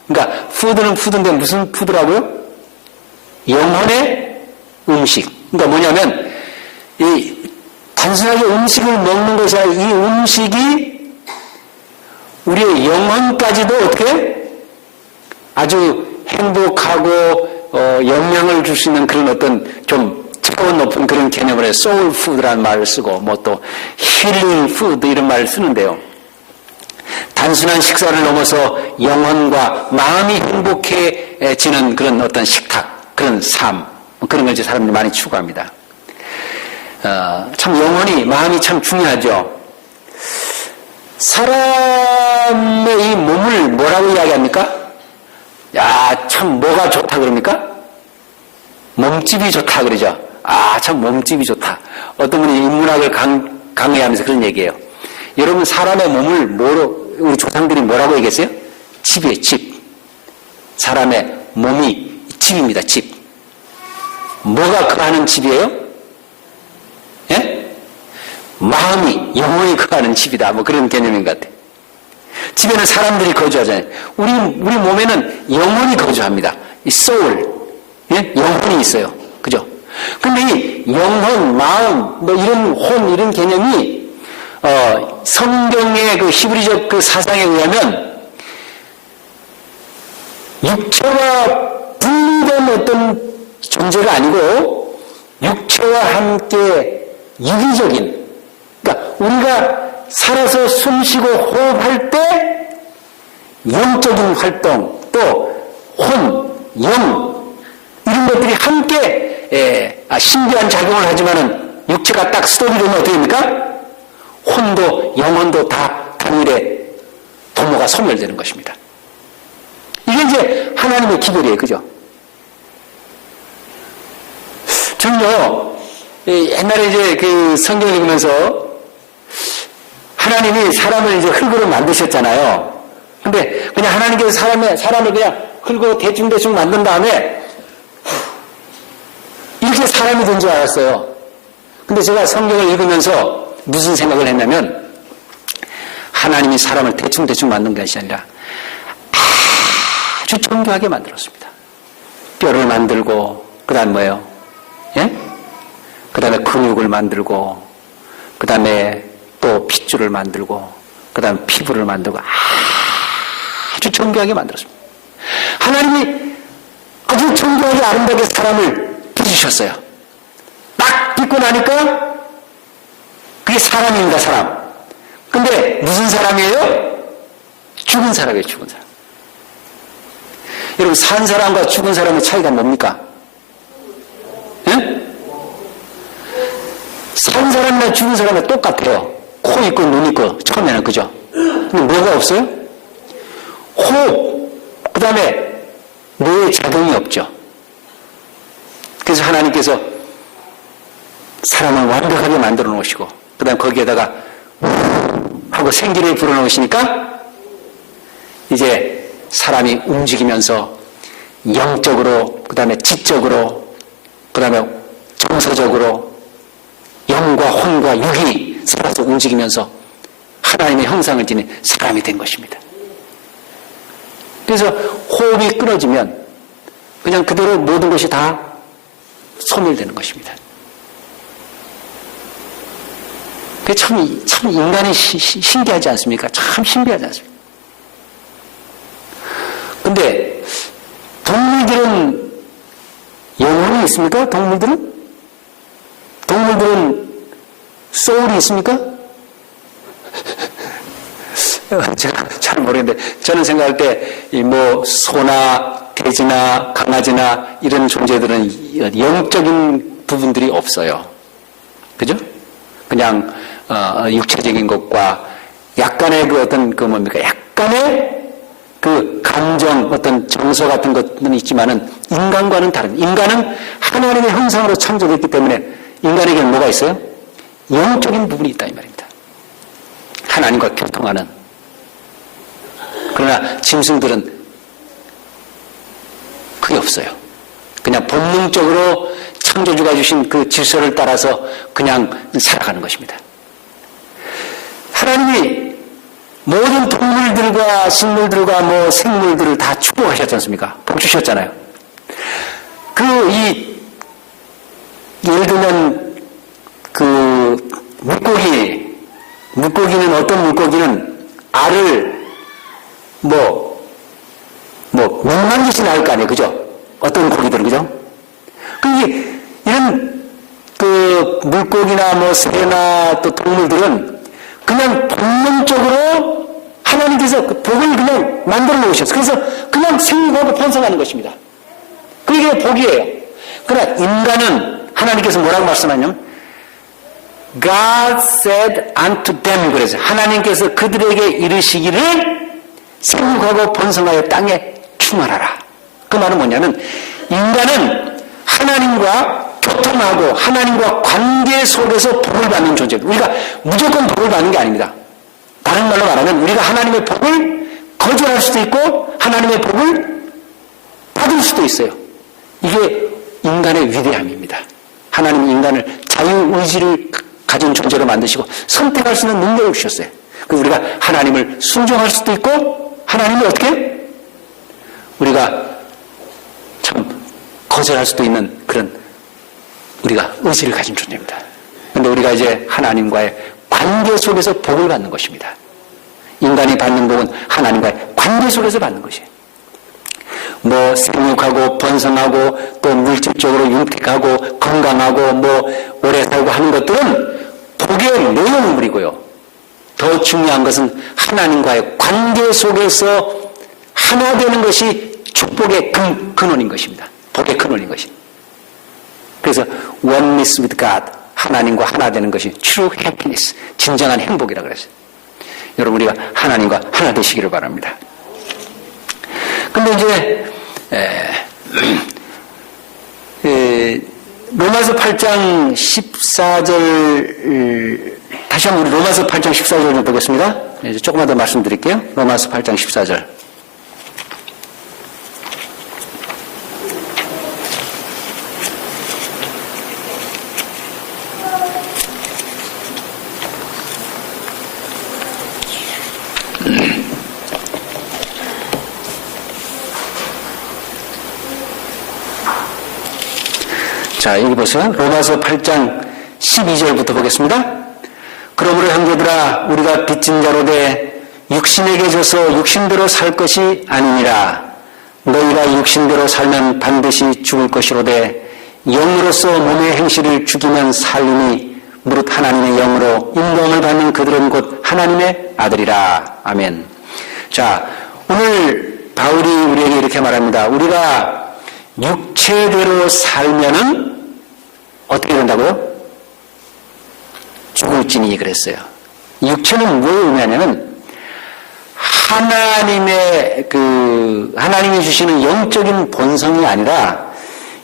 그러니까, 푸드는 푸드인데 무슨 푸드라고요? 영혼의 음식. 그러니까 뭐냐면, 단순하게 음식을 먹는 것이 아니라 이 음식이 우리의 영혼까지도 어떻게 아주 행복하고 영향을 줄 수 있는 그런 어떤 좀 차원 높은 그런 개념으로 소울 푸드라는 말을 쓰고 또 힐링 푸드 이런 말을 쓰는데요. 단순한 식사를 넘어서 영혼과 마음이 행복해지는 그런 어떤 식탁, 그런 삶, 그런 걸 이제 사람들이 많이 추구합니다. 참 영혼이, 마음이 참 중요하죠. 사람의 이 몸을 뭐라고 이야기합니까? 야, 참 뭐가 좋다 그럽니까? 몸집이 좋다 그러죠. 아, 참 몸집이 좋다. 어떤 분이 인문학을 강의하면서 그런 얘기예요. 여러분 사람의 몸을 우리 조상들이 뭐라고 얘기했어요? 집이에요, 집. 사람의 몸이 집입니다, 집. 뭐가 거하는 집이에요? 예? 마음이, 영혼이 거하는 집이다. 그런 개념인 것 같아요. 집에는 사람들이 거주하잖아요. 우리 몸에는 영혼이 거주합니다. 이 soul, 예? 영혼이 있어요. 그죠? 근데 이 영혼, 마음, 이런 혼, 이런 개념이, 성경의 그 히브리적 그 사상에 의하면, 육체와 분리된 어떤 존재가 아니고, 육체와 함께 유기적인, 그러니까 우리가 살아서 숨쉬고 호흡할 때 영적인 활동, 또 혼, 영 이런 것들이 함께 신비한 작용을 하지만은 육체가 딱 스톱이 되면 어떻게 됩니까? 혼도 영혼도 다 단일의 도모가 소멸되는 것입니다. 이게 이제 하나님의 기별이에요, 그죠? 저는요, 옛날에 이제 그 성경을 읽으면서 하나님이 사람을 이제 흙으로 만드셨잖아요. 근데 그냥 하나님께서 사람을 그냥 흙으로 대충 만든 다음에 이렇게 사람이 된 줄 알았어요. 근데 제가 성경을 읽으면서 무슨 생각을 했냐면 하나님이 사람을 대충대충 만든 것이 아니라 아주 정교하게 만들었습니다. 뼈를 만들고, 그 다음 뭐예요? 예? 그 다음에 근육을 만들고, 그 다음에 또 핏줄을 만들고, 그 다음에 피부를 만들고, 아주 정교하게 만들었습니다. 하나님이 아주 정교하게 아름답게 사람을 빚으셨어요. 딱 빚고 나니까 그게 사람입니다, 사람. 근데 무슨 사람이에요? 죽은 사람이에요, 죽은 사람. 여러분, 산 사람과 죽은 사람의 차이가 뭡니까? 예? 산 사람이나 죽은 사람은 똑같아요. 코 있고 눈 있고, 처음에는, 그죠? 근데 뭐가 없어요? 호흡, 그 다음에 뇌에 작용이 없죠. 그래서 하나님께서 사람을 완벽하게 만들어 놓으시고, 그 다음에 거기에다가 하고 생기를 불어 넣으시니까 이제 사람이 움직이면서 영적으로, 그 다음에 지적으로, 그 다음에 정서적으로 영과 혼과 육이 살아서 움직이면서 하나님의 형상을 지닌 사람이 된 것입니다. 그래서 호흡이 끊어지면 그냥 그대로 모든 것이 다 소멸되는 것입니다. 그게 참 인간이 신기하지 않습니까? 참 신비하지 않습니까? 근데 동물들은 영혼이 있습니까? 동물들은 소울이 있습니까? 제가 잘 모르겠는데, 저는 생각할 때, 소나 돼지나 강아지나 이런 존재들은 영적인 부분들이 없어요. 그죠? 그냥, 육체적인 것과 약간의 약간의 그 감정, 어떤 정서 같은 것은 있지만은 인간과는 다른, 인간은 하나님의 형상으로 창조됐기 때문에 인간에게는 뭐가 있어요? 영적인 부분이 있다, 이 말입니다. 하나님과 교통하는. 그러나 짐승들은 그게 없어요. 그냥 본능적으로 창조주가 주신 그 질서를 따라서 그냥 살아가는 것입니다. 하나님이 모든 동물들과 식물들과 생물들을 다 축복하셨지 않습니까? 복 주셨잖아요. 예를 들면, 물고기는 어떤 물고기는 알을 몇만 개씩 낳을 거 아니에요. 그죠? 어떤 고기들은, 그죠? 이런 물고기나 새나 또 동물들은 그냥 본능적으로 하나님께서 그 복을 그냥 만들어 놓으셨어요. 그래서 그냥 생육하고 번성하는 것입니다. 그게 복이에요. 그러나 인간은 하나님께서 뭐라고 말씀하냐면 God said unto them, 그래서 하나님께서 그들에게 이르시기를 생육하고 번성하여 땅에 충만하라. 그 말은 뭐냐면 인간은 하나님과 교통하고 하나님과 관계 속에서 복을 받는 존재입니다. 우리가 무조건 복을 받는 게 아닙니다. 다른 말로 말하면 우리가 하나님의 복을 거절할 수도 있고 하나님의 복을 받을 수도 있어요. 이게 인간의 위대함입니다. 하나님은 인간을 자유의지를 가진 존재로 만드시고 선택할 수 있는 능력을 주셨어요. 그래서 우리가 하나님을 순종할 수도 있고 하나님이 어떻게? 우리가 참 거절할 수도 있는 그런 우리가 의지를 가진 존재입니다. 그런데 우리가 이제 하나님과의 관계 속에서 복을 받는 것입니다. 인간이 받는 복은 하나님과의 관계 속에서 받는 것이에요. 생육하고 번성하고 또 물질적으로 윤택하고 건강하고 오래 살고 하는 것들은 복의 내용물이고요. 더 중요한 것은 하나님과의 관계 속에서 하나 되는 것이 축복의 근원인 것입니다. 복의 근원인 것입니다. 그래서 oneness with God, 하나님과 하나 되는 것이 true happiness, 진정한 행복이라고 그랬어요. 여러분 우리가 하나님과 하나 되시기를 바랍니다. 근데 이제 로마서 8장 14절 다시 한번 우리 로마서 8장 14절 좀 보겠습니다. 이제 조금만 더 말씀드릴게요. 로마서 8장 14절. 자, 여기 보세요. 로마서 8장 12절부터 보겠습니다. 그러므로 형제들아 우리가 빚진 자로 돼 육신에게 져서 육신대로 살 것이 아니니라. 너희가 육신대로 살면 반드시 죽을 것이로되 영으로서 몸의 행실을 죽이면 살리니 무릇 하나님의 영으로 인도함을 받는 그들은 곧 하나님의 아들이라. 아멘. 자, 오늘 바울이 우리에게 이렇게 말합니다. 우리가 육체대로 살면은 어떻게 된다고요? 죽을지니 그랬어요. 육체는 뭘 의미하냐면 하나님이 주시는 영적인 본성이 아니라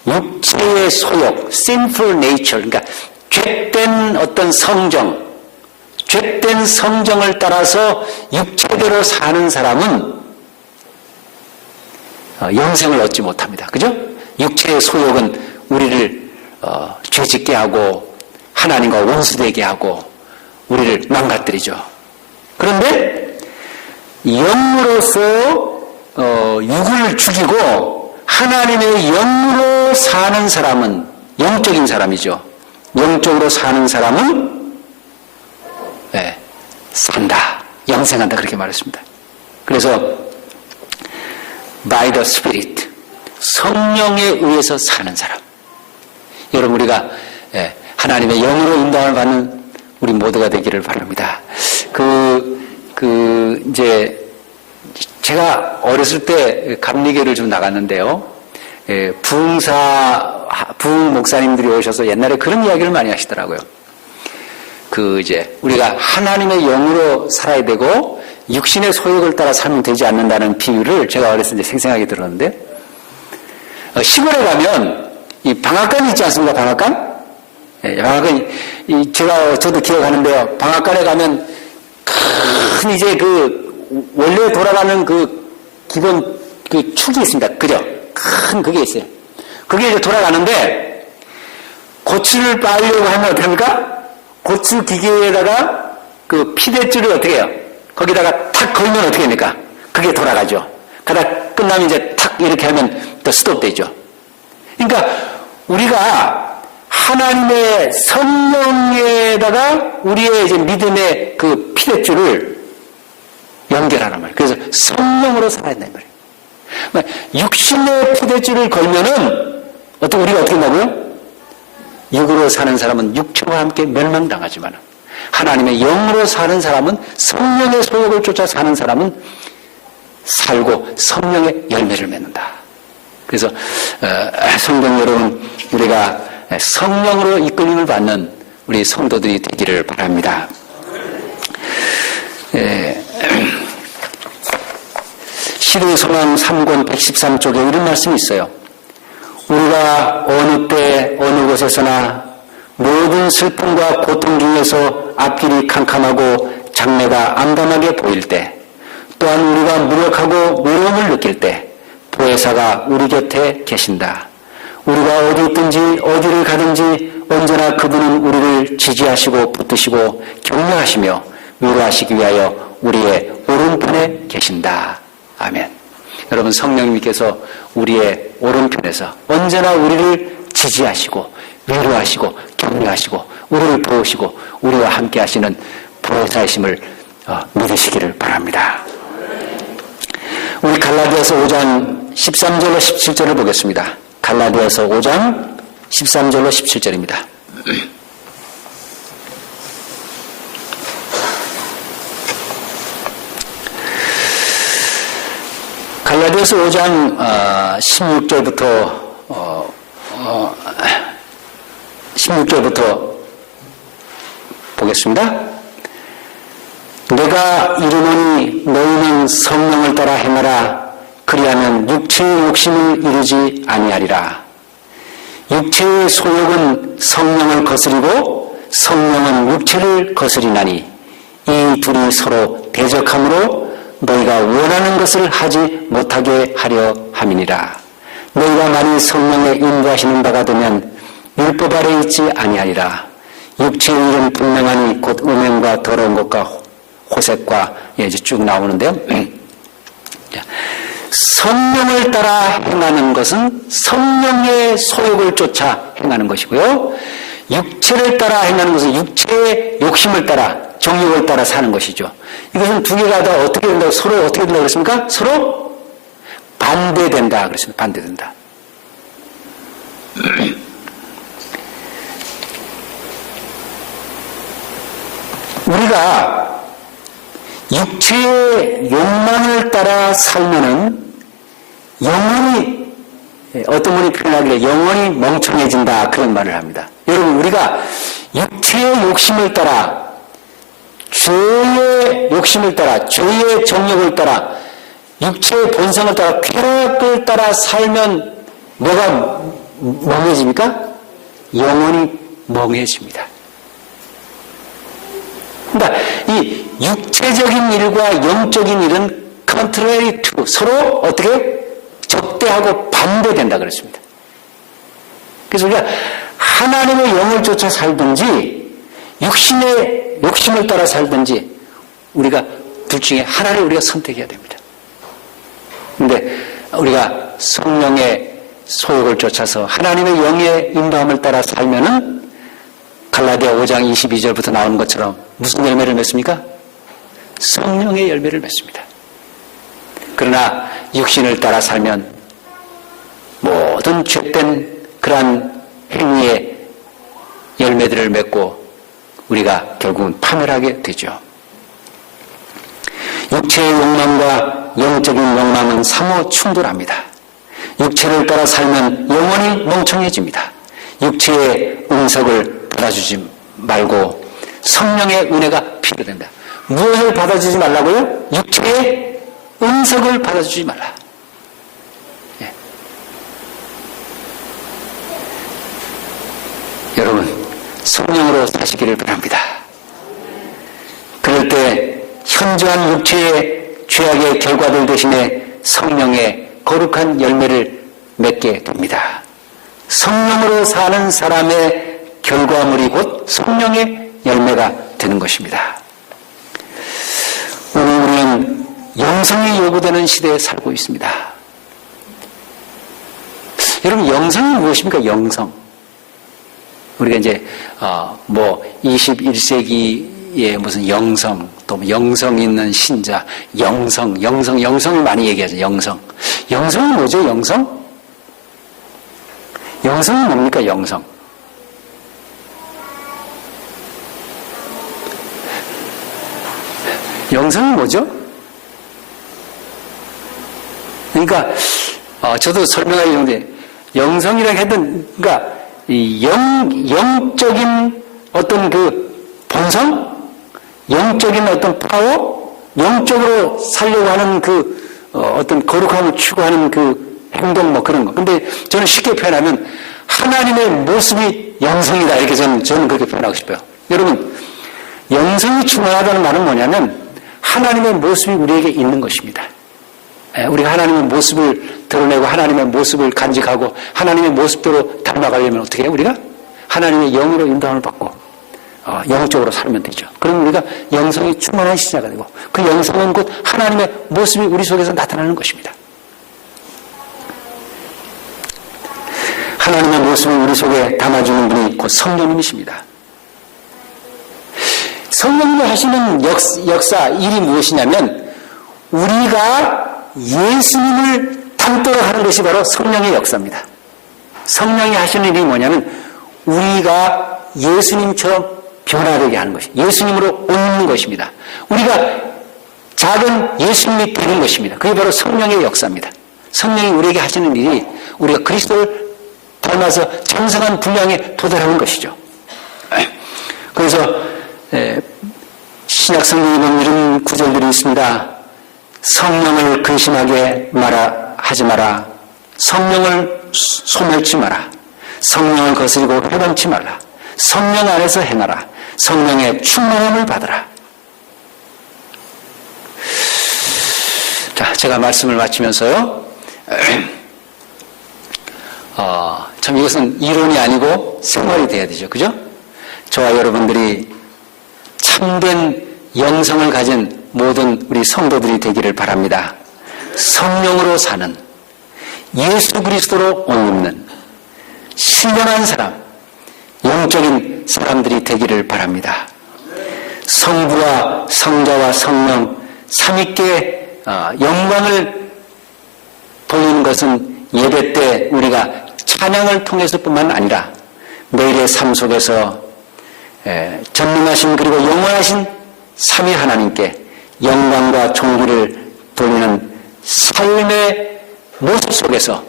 육체의 소욕, sinful nature, 그러니까 죄된 어떤 성정, 죄된 성정을 따라서 육체대로 사는 사람은 영생을 얻지 못합니다. 그죠? 육체의 소욕은 우리를 죄짓게 하고 하나님과 원수되게 하고 우리를 망가뜨리죠. 그런데 영으로서 육을 죽이고 하나님의 영으로 사는 사람은 영적인 사람이죠. 영적으로 사는 사람은 산다, 영생한다 그렇게 말했습니다. 그래서 by the Spirit, 성령에 의해서 사는 사람. 여러분 우리가 하나님의 영으로 인도함을 받는 우리 모두가 되기를 바랍니다. 이제 제가 어렸을 때 감리교를 좀 나갔는데요. 부흥 목사님들이 오셔서 옛날에 그런 이야기를 많이 하시더라고요. 이제 우리가 하나님의 영으로 살아야 되고 육신의 소욕을 따라 살면 되지 않는다는 비유를 제가 어렸을 때 생생하게 들었는데, 시골에 가면 이 방앗간이 있지 않습니까? 방앗간? 방앗간 저도 기억하는데요. 방앗간에 가면 큰 이제 원래 돌아가는 기본 축이 있습니다. 그죠? 큰 그게 있어요. 그게 이제 돌아가는데 고추를 빻으려고 하면 어떻게 합니까? 고추 기계에다가 피대줄을 어떻게 해요? 거기다가 탁 걸면 어떻게 합니까? 그게 돌아가죠. 그러다 끝나면 이제 탁 이렇게 하면 또 스톱되죠. 그러니까 우리가 하나님의 성령에다가 우리의 이제 믿음의 피대줄을 연결하는 말이에요. 그래서 성령으로 살아야 된다는 말이에요. 육신의 피대줄을 걸면은 우리가 어떻게 된다고요? 육으로 사는 사람은 육체와 함께 멸망당하지만 하나님의 영으로 사는 사람은 성령의 소욕을 쫓아 사는 사람은 살고 성령의 열매를 맺는다. 그래서 성도 여러분, 우리가 성령으로 이끌림을 받는 우리 성도들이 되기를 바랍니다. 시대의 소망 3권 113쪽에 이런 말씀이 있어요. 우리가 어느 때 어느 곳에서나 모든 슬픔과 고통 중에서 앞길이 캄캄하고 장래가 암담하게 보일 때, 또한 우리가 무력하고 외로움을 느낄 때 보혜사가 우리 곁에 계신다. 우리가 어디 있든지 어디를 가든지 언제나 그분은 우리를 지지하시고 붙드시고 격려하시며 위로하시기 위하여 우리의 오른편에 계신다. 아멘. 여러분, 성령님께서 우리의 오른편에서 언제나 우리를 지지하시고 위로하시고 격려하시고 우리를 도우시고 우리와 함께 하시는 보혜사이심을 믿으시기를 바랍니다. 우리 갈라디아서 5장 13절로 17절을 보겠습니다. 갈라디아서 5장 13절로 17절입니다. 갈라디아서 5장 16절부터 보겠습니다. 내가 이르노니 너희는 성령을 따라 행하라. 그리하면 육체의 욕심을 이루지 아니하리라. 육체의 소욕은 성령을 거스리고 성령은 육체를 거스리나니 이 둘이 서로 대적함으로 너희가 원하는 것을 하지 못하게 하려 함이니라. 너희가 만일 성령의 인도하시는 바가 되면 율법 아래 있지 아니하리라. 육체의 일은 분명하니 곧 음행과 더러운 것과 호색과 이제 쭉 나오는데요. 성령을 따라 행하는 것은 성령의 소욕을 쫓아 행하는 것이고요. 육체를 따라 행하는 것은 육체의 욕심을 따라, 정욕을 따라 사는 것이죠. 이것은 두 개가 다 어떻게 된다고, 서로 어떻게 된다고 그랬습니까? 서로 반대된다 그랬습니다. 반대된다. 우리가 육체의 욕망을 따라 살면은 영혼이, 어떤 분이 표현하기를 영혼이 멍청해진다 그런 말을 합니다. 여러분, 우리가 육체의 욕심을 따라, 죄의 욕심을 따라, 죄의 정욕을 따라, 육체의 본성을 따라, 쾌락을 따라 살면 뭐가 멍해집니까? 영혼이 멍해집니다. 그러니까 이 육체적인 일과 영적인 일은 contrary to, 서로 어떻게 적대하고 반대된다 그랬습니다. 그래서 우리가 하나님의 영을 쫓아 살든지 육신의 욕심을 따라 살든지 우리가 둘 중에 하나를 우리가 선택해야 됩니다. 그런데 우리가 성령의 소욕을 쫓아서 하나님의 영의 인도함을 따라 살면은 갈라디아 5장 22절부터 나오는 것처럼 무슨 열매를 맺습니까? 성령의 열매를 맺습니다. 그러나 육신을 따라 살면 모든 죄된 그러한 행위의 열매들을 맺고 우리가 결국은 파멸하게 되죠. 육체의 욕망과 영적인 욕망은 상호 충돌합니다. 육체를 따라 살면 영혼이 멍청해집니다. 육체의 은석을 받아주지 말고 성령의 은혜가 필요된다. 무엇을 받아주지 말라고요? 육체의 은석을 받아주지 말라. 예. 여러분, 성령으로 사시기를 바랍니다. 그럴 때 현저한 육체의 죄악의 결과들 대신에 성령의 거룩한 열매를 맺게 됩니다. 성령으로 사는 사람의 결과물이 곧 성령의 열매가 되는 것입니다. 오늘 우리는 영성이 요구되는 시대에 살고 있습니다. 여러분, 영성이 무엇입니까? 영성. 우리가 이제 21세기에 무슨 영성, 또 영성 있는 신자, 영성을 많이 얘기하죠. 영성은 뭐죠? 영성은 뭡니까? 영성은 뭐죠? 그러니까 저도 설명하려는데 영성이라고 했던, 그러니까 이 영적인 어떤 그 본성, 영적인 어떤 파워, 영적으로 살려고 하는 그 어떤 거룩함을 추구하는 그 행동 뭐 그런 거. 근데 저는 쉽게 표현하면 하나님의 모습이 영성이다 이렇게 저는 그렇게 표현하고 싶어요. 여러분, 영성이 충만하다는 말은 뭐냐면 하나님의 모습이 우리에게 있는 것입니다. 우리가 하나님의 모습을 드러내고 하나님의 모습을 간직하고 하나님의 모습대로 닮아가려면 어떻게 해요? 우리가 하나님의 영으로 인도함을 받고 영적으로 살면 되죠. 그럼 우리가 영성이 충만한 시자가 되고 그 영성은 곧 하나님의 모습이 우리 속에서 나타나는 것입니다. 하나님의 모습을 우리 속에 담아주는 분이 곧 성령님이십니다. 성령님이 하시는 역사, 일이 무엇이냐면 우리가 예수님을 닮도록 하는 것이 바로 성령의 역사입니다. 성령이 하시는 일이 뭐냐면 우리가 예수님처럼 변화되게 하는 것이, 예수님으로 옮는 것입니다. 우리가 작은 예수님이 되는 것입니다. 그게 바로 성령의 역사입니다. 성령이 우리에게 하시는 일이 우리가 그리스도를 닮아서 정성한 분량에 도달하는 것이죠. 그래서 신약 성경에 보면 이런 구절들이 있습니다. 성령을 근심하게 하지 마라. 성령을 소멸치 마라. 성령을 거스리고 회방치 말라. 성령 안에서 행하라. 성령의 충만함을 받으라. 자, 제가 말씀을 마치면서요. 참 이것은 이론이 아니고 생활이 돼야 되죠. 그죠? 저와 여러분들이 참된 영성을 가진 모든 우리 성도들이 되기를 바랍니다. 성령으로 사는, 예수 그리스도로 옷 입는 신령한 사람, 영적인 사람들이 되기를 바랍니다. 성부와 성자와 성령 삼위께 영광을 돌리는 것은 예배 때 우리가 찬양을 통해서 뿐만 아니라 매일의 삶 속에서 전능하신 그리고 영원하신 삼위 하나님께 영광과 존귀를 돌리는 삶의 모습 속에서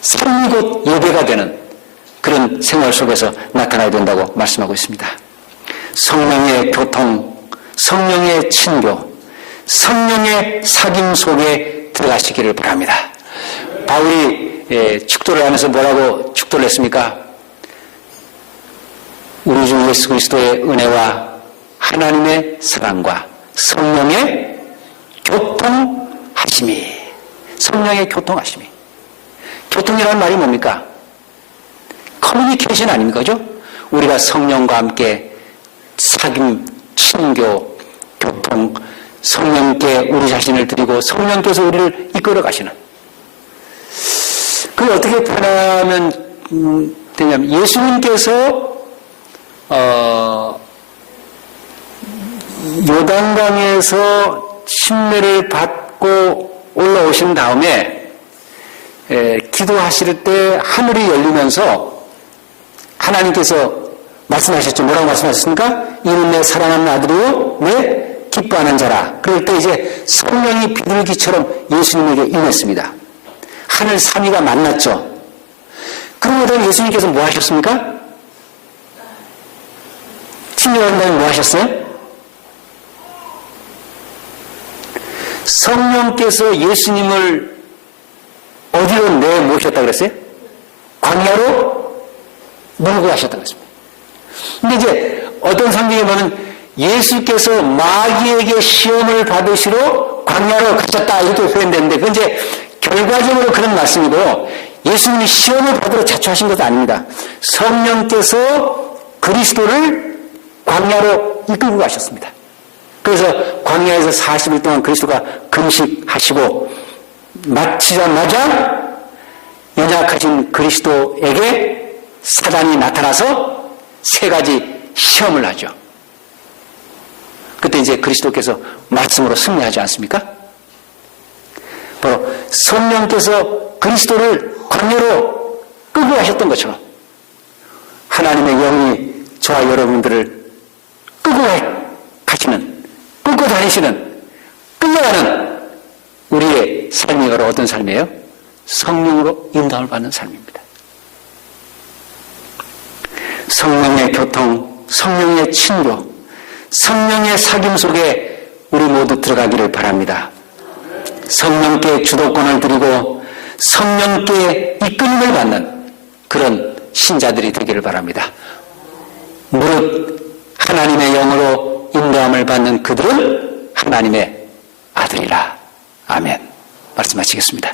삶이 곧 예배가 되는 그런 생활 속에서 나타나야 된다고 말씀하고 있습니다. 성령의 교통, 성령의 친교, 성령의 사귐 속에 들어가시기를 바랍니다. 바울이 축도를 하면서 뭐라고 축도를 했습니까? 우리 주 예수 그리스도의 은혜와 하나님의 사랑과 성령의 교통하심이, 성령의 교통하심이. 교통이라는 말이 뭡니까? 커뮤니케이션 아닙니까? 그죠? 우리가 성령과 함께 사귐, 친교, 교통, 성령께 우리 자신을 드리고 성령께서 우리를 이끌어 가시는. 그게 어떻게 표현하면 되냐면 예수님께서 요단강에서 침례를 받고 올라오신 다음에 기도하실 때 하늘이 열리면서 하나님께서 말씀하셨죠. 뭐라고 말씀하셨습니까? 이는 내 사랑하는 아들이요 내 기뻐하는 자라. 그럴 때 이제 성령이 비둘기처럼 예수님에게 임했습니다. 하늘 삼위가 만났죠. 그러고도 예수님께서 뭐 하셨습니까? 침례한 다음에 뭐 하셨어요? 성령께서 예수님을 어디로 내모셨다고 그랬어요? 광야로 몰고 가셨다고 했습니다. 근데 이제 어떤 성경에 보면 예수께서 마귀에게 시험을 받으시러 광야로 가셨다 이렇게 표현되는데 그건 이제 결과적으로 그런 말씀이고 예수님이 시험을 받으러 자초하신 것도 아닙니다. 성령께서 그리스도를 광야로 이끌고 가셨습니다. 그래서 광야에서 40일 동안 그리스도가 금식하시고 마치자마자 연약하신 그리스도에게 사단이 나타나서 세 가지 시험을 하죠. 그때 이제 그리스도께서 말씀으로 승리하지 않습니까? 바로 성령께서 그리스도를 광야로 끌고 가셨던 것처럼 하나님의 영이 저와 여러분들을 끌고 가시는, 끌고 다니시는, 끌려가는 우리의 삶이 바로 어떤 삶이에요? 성령으로 인도함을 받는 삶입니다. 성령의 교통, 성령의 친교, 성령의 사귐 속에 우리 모두 들어가기를 바랍니다. 성령께 주도권을 드리고 성령께 이끌림을 받는 그런 신자들이 되기를 바랍니다. 무릇 하나님의 영으로 인도함을 받는 그들은 하나님의 아들이라. 아멘. 말씀 마치겠습니다.